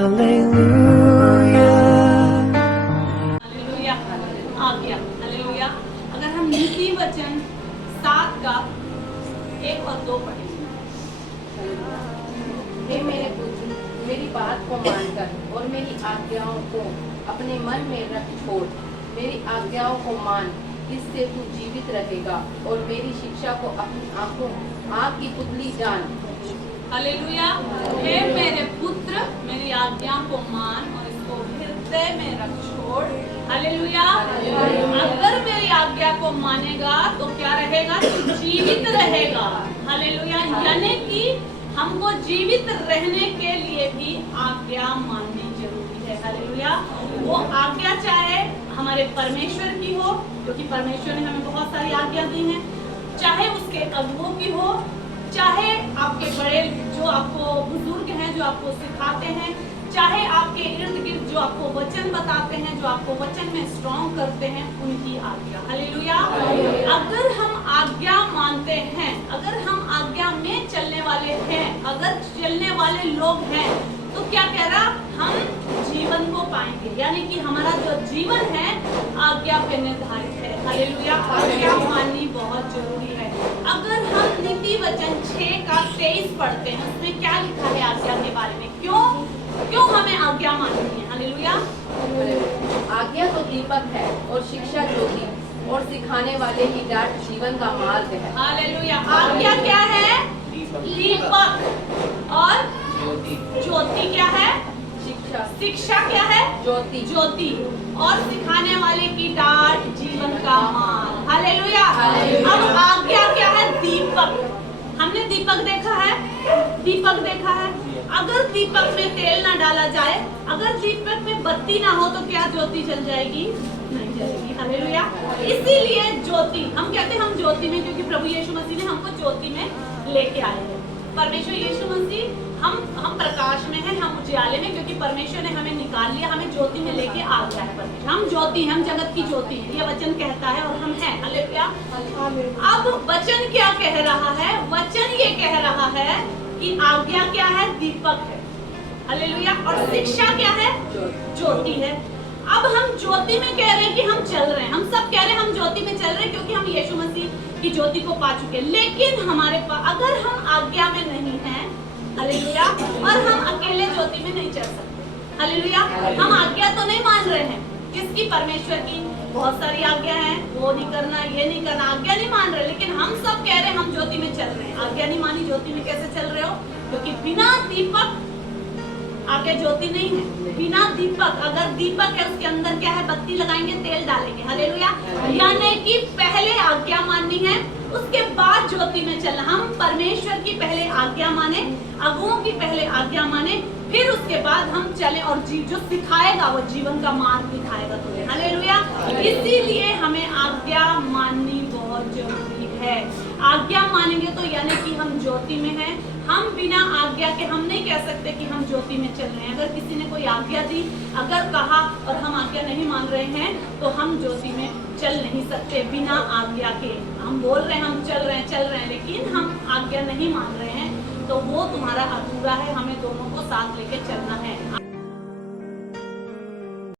Hallelujah, आज्ञा, hallelujah. अगर हम नीति वचन 7 का 1 और 2 पढ़ेंगे। हे मेरे पुत्र, मेरी बात को मानकर और मेरी आज्ञाओं को अपने मन में रख छोड़। मेरी आज्ञाओं को मान, इससे तू जीवित रहेगा और मेरी शिक्षा को अपनी आंखों आँख की पुतली जान। हालेलुया। हे मेरे पुत्र, मेरी आज्ञा को मान और इसको हृदय में रख छोड़। हालेलुया। अगर मेरी आज्ञा को मानेगा तो क्या रहेगा? जीवित रहेगा। हालेलुया। यानी कि हमको जीवित रहने के लिए भी आज्ञा माननी जरूरी है। हालेलुया। वो आज्ञा चाहे हमारे परमेश्वर की हो, क्योंकि परमेश्वर ने हमें बहुत सारी आज्ञा दी हैं, चाहे उसके अगुओं की हो, चाहे आपके बड़े जो आपको बुजुर्ग हैं जो आपको सिखाते हैं, चाहे आपके इर्द गिर्द जो आपको वचन बताते हैं, जो आपको वचन में स्ट्रॉन्ग करते हैं, उनकी आज्ञा। हालेलुया। अगर हम आज्ञा मानते हैं, अगर हम आज्ञा में चलने वाले हैं, अगर चलने वाले लोग हैं, तो क्या कह रहा? हम जीवन को पाएंगे। यानी कि हमारा जो जीवन है आज्ञा पे निर्धारित है। हालेलुया। आज्ञा माननी बहुत जरूरी है। अगर हम नीति वचन 6 का 23 पढ़ते हैं, उसमें क्या लिखा है आज्ञा के बारे में? क्यों हमें आज्ञा माननी है? हालेलुया। आज्ञा तो दीपक है और शिक्षा ज्योति और सिखाने वाले की डांट जीवन का मार्ग है। हालेलुया। आज्ञा क्या है? दीपक। और ज्योति क्या है? शिक्षा क्या है? ज्योति। और सिखाने वाले की डांट जीवन का मार्ग। हालेलुया। अब आज्ञा क्या है? दीपक। हमने दीपक देखा है? अगर दीपक में तेल ना डाला जाए, अगर दीपक में बत्ती ना हो तो क्या ज्योति जल जाएगी? नहीं जलेगी। हालेलुया। इसीलिए ज्योति, हम कहते हैं हम ज्योति में, क्योंकि प्रभु यीशु मसीह ने हमको ज्योति में लेके आए हैं। परमेश्वर यीशु मसीह, हम प्रकाश में हैं, हम उजियाले में, क्योंकि परमेश्वर ने हमें निकाल लिया, हमें ज्योति में लेके आ गया है परमेश्वर। हम ज्योति, हम जगत की ज्योति है, ये वचन कहता है और हम हैं। हालेलुया। अब वचन क्या कह रहा है? वचन ये कह रहा है कि आज्ञा क्या है? दीपक है। हालेलुया। और शिक्षा क्या है? ज्योति है। अब हम ज्योति में कह रहे हैं कि हम चल रहे हैं, हम सब कह रहे हैं हम ज्योति में चल रहे हैं, क्योंकि हम यीशु मसीह की ज्योति को पा चुके हैं। लेकिन हमारे पास, अगर हम आज्ञा में नहीं हैं, हालेलुया, और हम अकेले ज्योति में नहीं चल सकते। हालेलुया। हम आज्ञा तो नहीं मान रहे हैं, किसकी? परमेश्वर की। बहुत सारी आज्ञा हैं, वो नहीं करना, ये नहीं करना, आज्ञा नहीं मान रहे, लेकिन हम सब कह रहे हैं हम ज्योति में चल रहे हैं। आज्ञा नहीं मानी, ज्योति में कैसे चल रहे हो? क्योंकि बिना दीपक आगे ज्योति नहीं है। बिना दीपक, अगर दीपक है उसके अंदर क्या है? बत्ती लगाएंगे, तेल डालेंगे। हालेलुया। यानी कि पहले आज्ञा माननी है, उसके बाद ज्योति में चलना। हम परमेश्वर की पहले आज्ञा माने, अगुओं की पहले आज्ञा माने, फिर उसके बाद हम चले और जो सिखाएगा वो जीवन का मार्ग दिखाएगा तुम्हें। हालेलुया। इसीलिए हमें आज्ञा माननी बहुत जरूरी है। आज्ञा मानेंगे तो यानी कि हम ज्योति में हैं। हम बिना आज्ञा के हम नहीं कह सकते कि हम ज्योति में चल रहे हैं। अगर किसी ने कोई आज्ञा दी, अगर कहा और हम आज्ञा नहीं मान रहे हैं, तो हम ज्योति में चल नहीं सकते बिना आज्ञा के। हम बोल रहे हैं हम चल रहे हैं, लेकिन हम आज्ञा नहीं मान रहे हैं, तो वो तुम्हारा अधूरा है। हमें दोनों को साथ लेके चलना है।